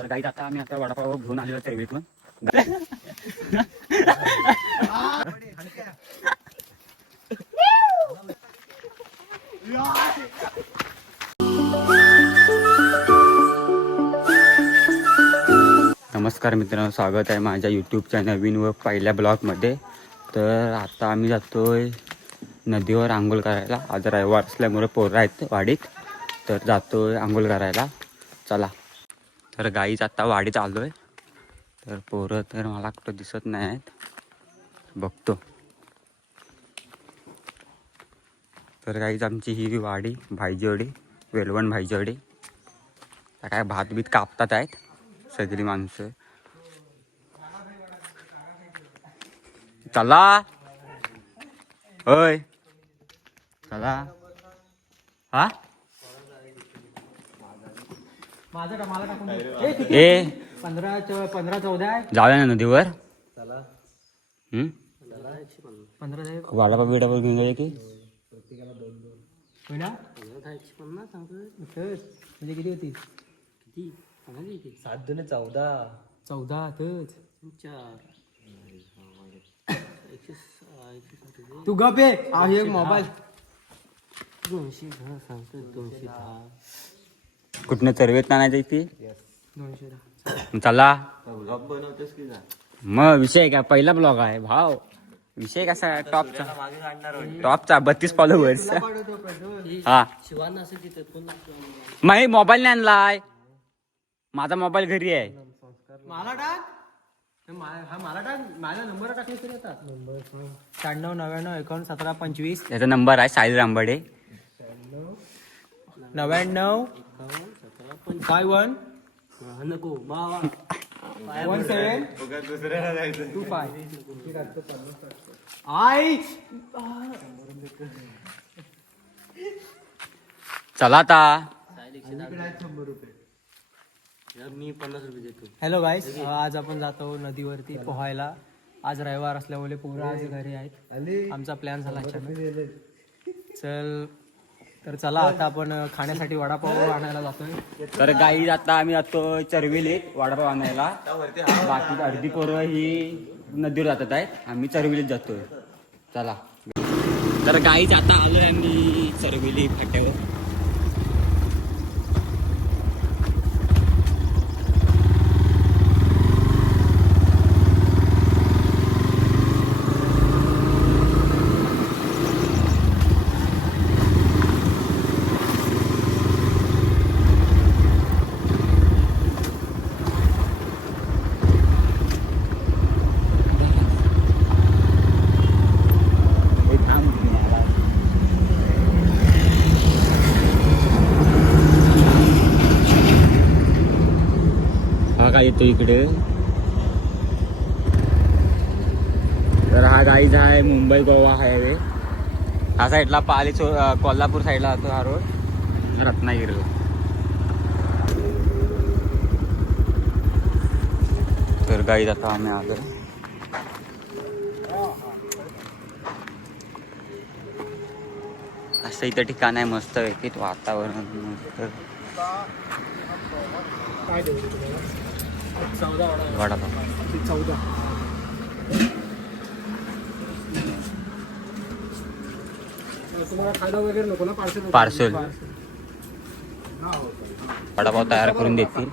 तर गाईज आता आम्ही आता वडापाव घेऊन आलेलो चर्वीतून. नमस्कार मित्रांनो, स्वागत आहे माझ्या यूट्यूबच्या नवीन व पहिल्या ब्लॉगमध्ये. तर आता आम्ही जातोय नदीवर आंघोळ करायला. आज रविवार असल्यामुळे पोरं आहेत वाडीत, तर जातोय आंघोळ करायला. चला. तर गाईच आता वाडीत आलोय. तर पोरं तर मला कुठं दिसत नाही आहेत, बघतो. तर गाईच आमची ही वाडी भाईजीवाडी, वेलवण भाईजीवाडी. काय भात बीत कापतात आहेत सगळी माणसं. चला होय, चला. हा ए 15-14 जाऊया ना नदीवर. वाला बिडापाव घेऊन जाऊया की. म्हणजे किती होती? किती 7-14 तू गप आहे मोबाईल. 210 कुठनं चरवेत आणायचं ती. 210. चला. मग विषय काय, पहिला ब्लॉग आहे भाव. विषय कसा आहे, टॉपचा 32 फॉलोवर्स. हा मग मोबाईल नाही आणलाय, माझा मोबाईल घरी आहे. मला टाक, मला टाक, माझा नंबर टाकले तरी येतात. 96-99-51-17-25. त्याचा नंबर आहे साहिल रांबडे. 99-51 नको 1725. आई चला आता. मी 50 रुपये देतो. हॅलो गाईस, आज आपण जातो नदीवरती पोहायला. आज रविवार असल्यामुळे पोरं आज घरी आहेत. आमचा प्लॅन झाला अचानक. तर चला आता आपण खाण्यासाठी वडापाव आणायला जातोय. तर गाई आता आम्ही जातो चरविली वडापाव आणायला. बाकी अर्धी पोरं ही नदीवर जातात आहेत, आम्ही चरविलीत जातोय. चला. तर गाईच आता आलोय आम्ही चरविली फाट्यावर. हा येतो इकडे. तर हा गाईज आहे मुंबई गोवा हायवे. हा साईडला पाली कोल्हापूर साईडला जातो हा रोड, रत्नागिरीला. तर गाईज आता आम्ही आलो. असं इथं ठिकाण आहे मस्त व्यक्तित वातावरण मस्त. वडापाव 14. तुम्हाला खायला वगैरे नको ना? पार्सल वडापाव तयार करून देतील,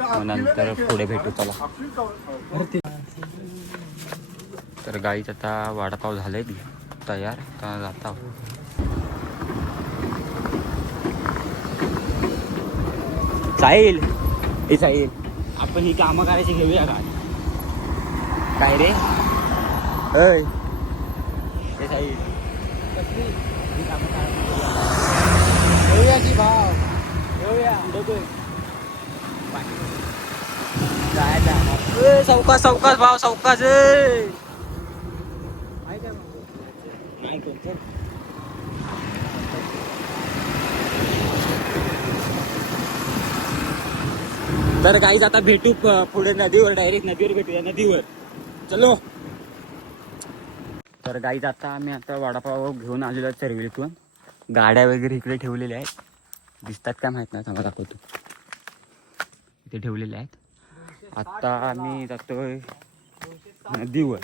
मग नंतर पुढे भेटू. चला. तर गाईच आता वडापाव झाले तयार, आता जाता. साहिल हे साहिल, आपण ही कामं करायची घेऊया का? काय रे अय हे साहिल, घेऊया की भाव, घेऊया. सावकाश सावकाश भाव, सावकाश. नाही करतो. तर गाईज आता भेटू पुढे नदीवर, डायरेक्ट नदीवर भेटूया, नदीवर. चलो. तर गाईज आता आम्ही आता वडापाव घेऊन आलेलो चरविलीतून. गाड्या वगैरे इकडे ठेवलेल्या आहेत, दिसतात काय माहित नाही, मला दाखवतो. इथे ठेवलेले आहेत. आता आम्ही जातोय नदीवर.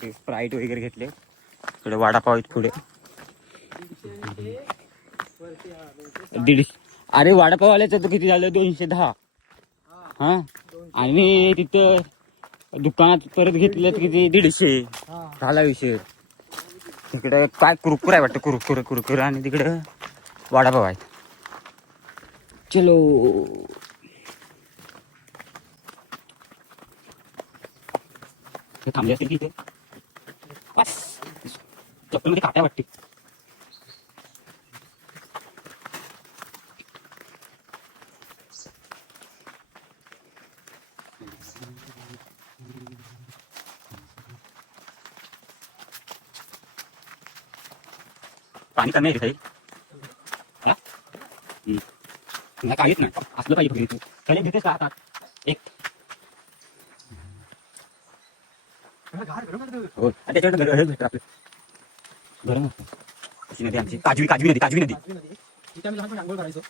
ते स्प्राईट वगैरे घेतले. इकडे वडापाव आहेत पुढे. अरे वडापाववाल्याचं तर किती झालं 210. हा आणि तिथं दुकानात परत घेतलं किती 150. झाला विषय. तिकडे काय कुरकुर आहे वाटतं, कुरकुर आणि तिकडे वडापाव आहेत. चलो थांबले असते तिथे. बस चप्पलमध्ये काट्या वाटते. पाणी कमी आहे रे नाही काहीच नाही असलं पाहिजे तू त्याला घेतेस का आता एक हो त्याच्याकडे घर भेटतं आपलं गरम कशी नदी आमची काजवी नदी तिथे आम्ही लहानपणी आंघोळ करायचो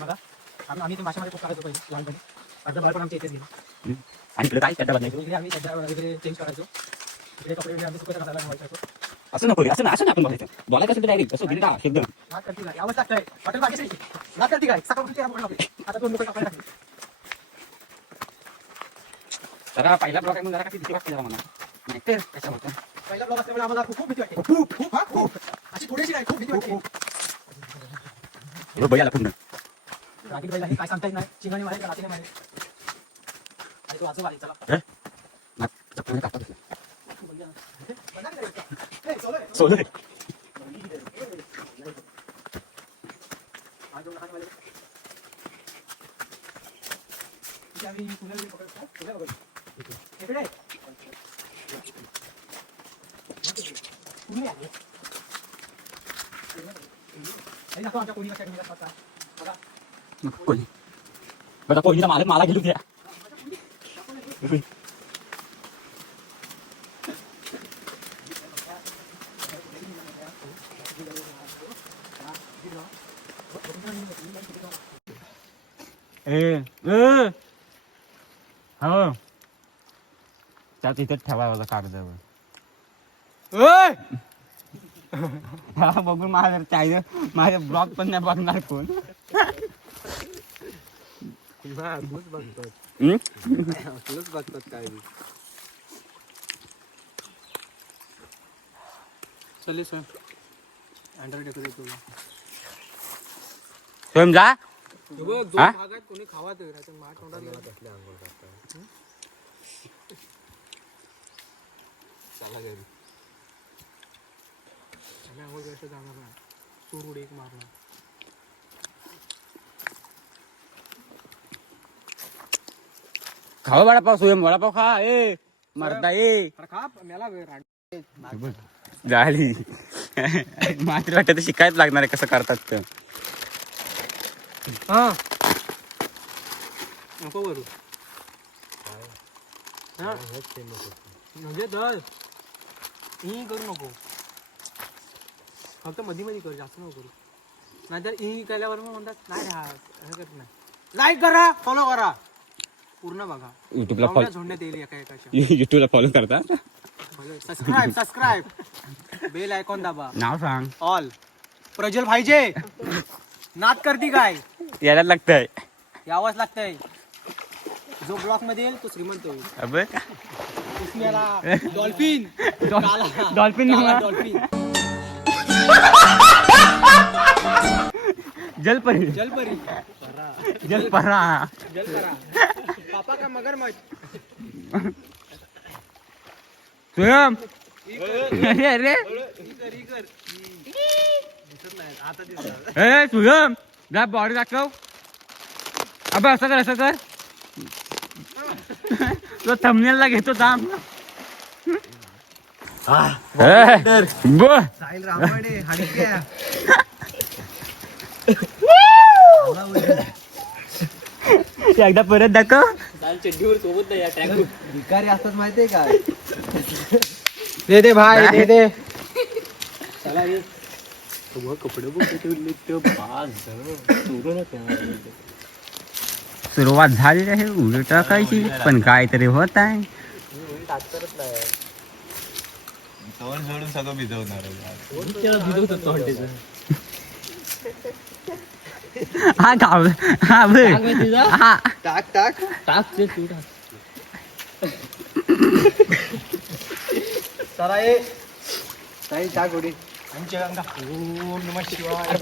बघा. आम्ही ते माशामध्ये खूप करायचो पहिले लहानपणी. अर्धा बाळ पण आमच्या इथेच गेलो. आणि इकडे काय चड्डा बदलायचो. इकडे आम्ही चड्डा वगैरे चेंज करायचो. इकडे कपडे वगैरे आम्ही सुकवायला घालायला ठेवायचो. असं नको रे असं आपण बोलायचं असेल तर डायरेक्ट असं बिंदा एकदम नाच करती काय आवाज लागतंय हॉटेल बाकी नाच करती काय सकाळी आता 2 लोक कपडे टाकले. जरा पहिला ब्लॉक आहे म्हणून जरा काही भीती वाटते मला नाहीतर कशा होतं. पहिला ब्लॉग असल्यामुळे आम्हाला खूप भीती वाटते. खूप अशी थोडीशी नाही खूप भीती वाटते. बैल आला पूर्ण रागीट बैल आहे काय सांगता येत नाही. चिंगाणी मारे का लातीने मारे आणि तो आजोबा आहे. चला चप्पल काढतात सोलर कोणी बघा कोणीचा मालक मला घेऊन द्या. हो त्यात इथेच ठेवायला कागदावर बघून माझा ब्लॉग पण नाही बघणार कोण. बघतात काय चल स्वयं स्वयं जा कोणी खावा चला घरी आंघोळ करायचं जाणार नाही. तूर उडी एक मारणार. खावा वडापाव स्वयं वडापाव खा ए मरदा ए खा मला झाली मात्र वाटत शिकायच लागणार आहे कसं करतात तर. हा नको करू म्हणजे दर ही करू नको फक्त मध्ये मध्ये कर जास्त नको करू नाहीतर ई केल्यावर मग म्हणतात नाही असं करत नाही. लाईक करा फॉलो करा पूर्ण बघा युट्यूबला झोडण्यात येईल एका युट्यूबला फॉलो करतात. सबस्क्राईब बेल आयकॉन दाबा. नाव सांग ऑल प्रज्वल पाहिजे नाद करती काय यायला लागतंय यावंच लागतंय. जो ब्लॉक मध्ये येईल तो श्रीमंत होईल. अबे डॉल्फिन डॉल्फिन डॉल्फिन जलपरी जलपरी जलपरा जलपरा पापा का मगरमच्छ स्वयं अरे ए स्वयं जा बॉडी दाखव. अबे असं कर तो थंबनेलला घेतो थांब. एकदा परत दाखव. चड्डीवर सोबत नाही या ट्रॅक भिकारी असतात माहितीये का. दे भाई दे चला रे कपडे सुरुवात झाली आहे उडी टाकायची, पण काहीतरी होत आहे. तोंड सोडून सगळं भिजवणार हा गाव हा हा टाक टाक टाक ते तू टाक. चला ये काही टाक उडी. आमच्या गंगा ओम नमः शिवाय.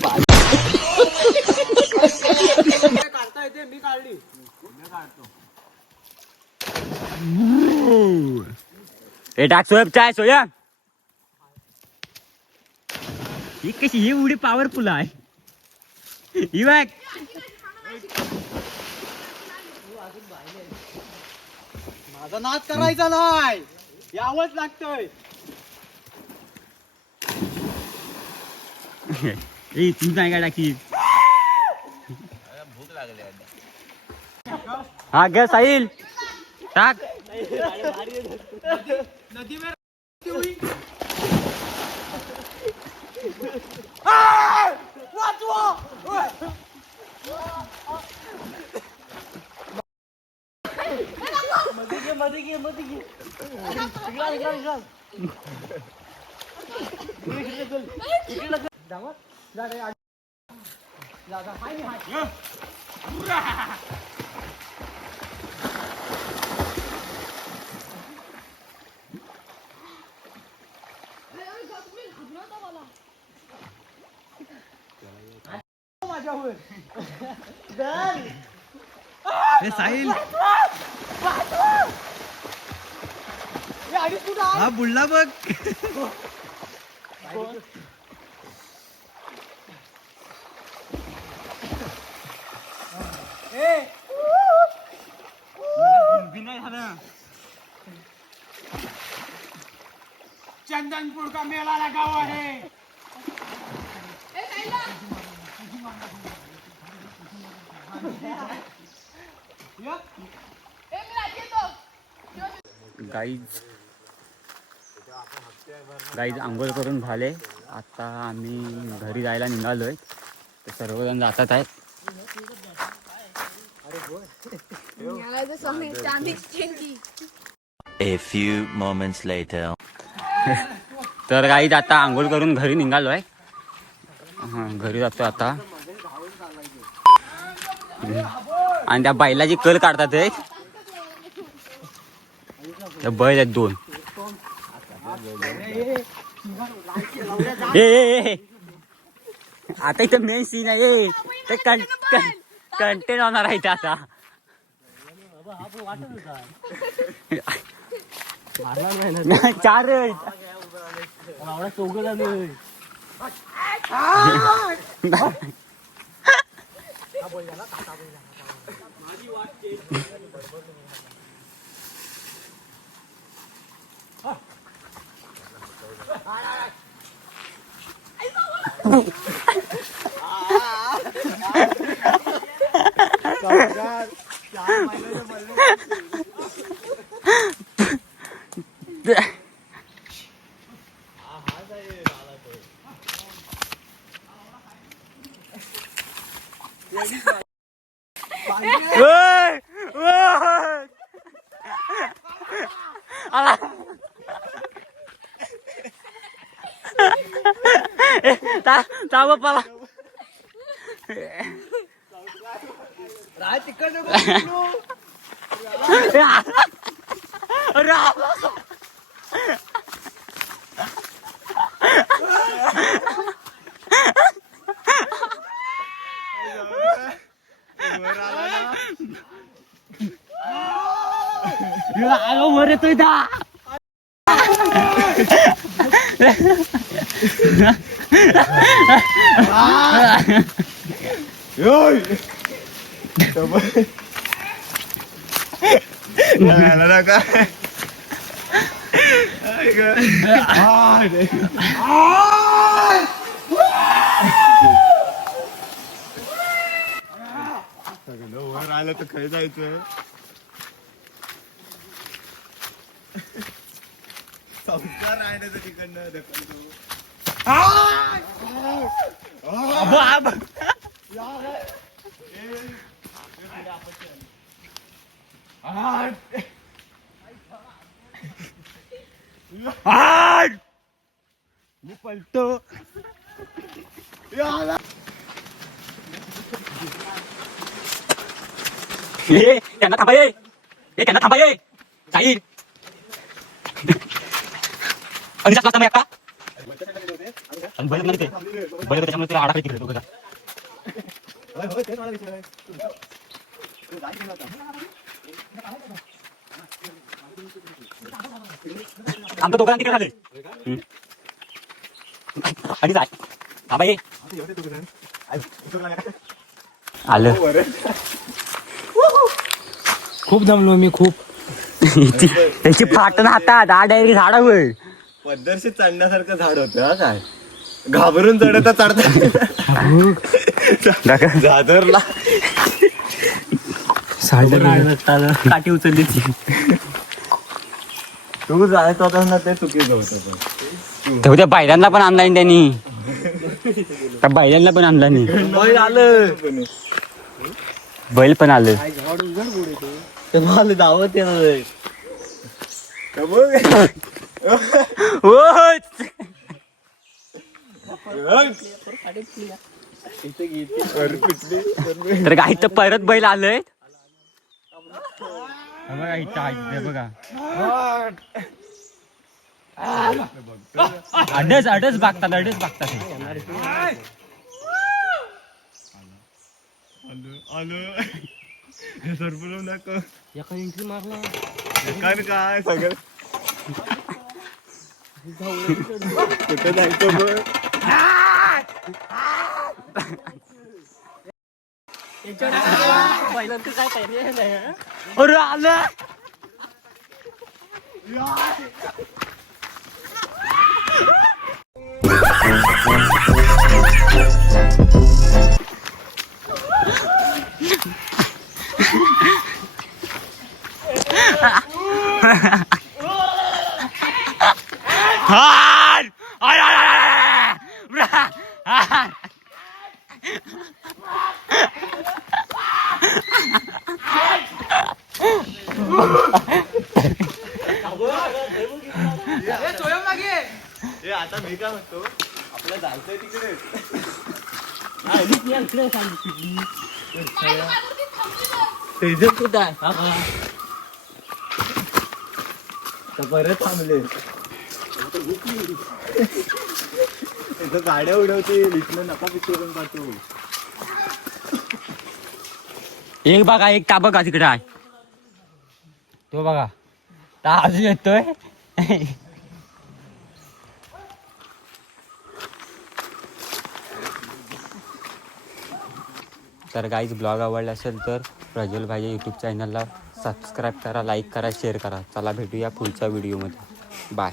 काढता येते, मी काढली. मी काढतो. हे टाक सोया चाय सोया. ही कशी ही उडी पॉवरफुल आहे. ही बघ माझा नाद करायचा नाही, यावंच लागतंय. ए तू नाही काय टाकी. भूक लागली. हा ग साहिल टाक. नदी में साहिल हा बुडला बघ. चंदनपुर का मेला लगा हुआ है. गाईज आंघोळ करून झाले. आता आम्ही घरी जायला निघालोय. तर सर्वजण जातात आहेत. A few moments later. तर गाईज आता आंघोळ करून घरी निघालोय. हा घरी जातो आता. आणि त्या बैलाची कल काढतात आहे. त्या बैल आहेत 2. आता इथं मेन सीन आहे. ते कंटेन होणार आहे इथे आता. चार चौघ झाले. ताव पाला आलो वर येतोय दा. वर आलं तर खाली जायचं. संस्कार आहे ना तिकडनं ढकलतो. मी पलतो. त्यांना थांबा ये, त्यांना थांबा ये. साईड आणि जास्त वाजता का आणि बैल नाही ते बैल त्याच्यामुळे ते आडा तिकडे दोघं. आमचं दोघांना तिकडे झाले आणि जाय थांबा ये. आलं. खूप जमलो मी खूप. त्याची फाटण हातात आ डायरेक्ट झाडावर पद्धतशीर चढण्यासारखं झाड होतं हा काय घाबरून चढता चढता झादरला काठी उचलली ती. तू जायचं होता ना ते चुकीचं होतं. तेव्हा त्या बैलांना पण आणला त्यांनी. त्या बैलांना पण आणला नाही. बैल आलं बैल पण आलं. दावत येणार तर काही तर परत बैल आलंय बघा. अडच बागतात आलं सरपलं नको एका एंट्री मारला. काय सगळं कुठं जायचं बघ. पहिल्यांदा काय पर्याय नाही. अरे आलं. आता मी काय म्हणतो आपल्याला जायचंय तिकडे परत थांबले गाड्या उडवतील इथलं नका पिक्चरून पाहतो. एक बघा एक ताबा का तिकडे आहे तो बघा ता अजून येतोय. तर गाईज ब्लॉग आवडला असेल तर प्रज्वल भाईच्या यूट्यूब चॅनलला सबस्क्राईब करा, लाईक करा, शेअर करा. चला भेटूया पुढच्या व्हिडिओमध्ये. बाय.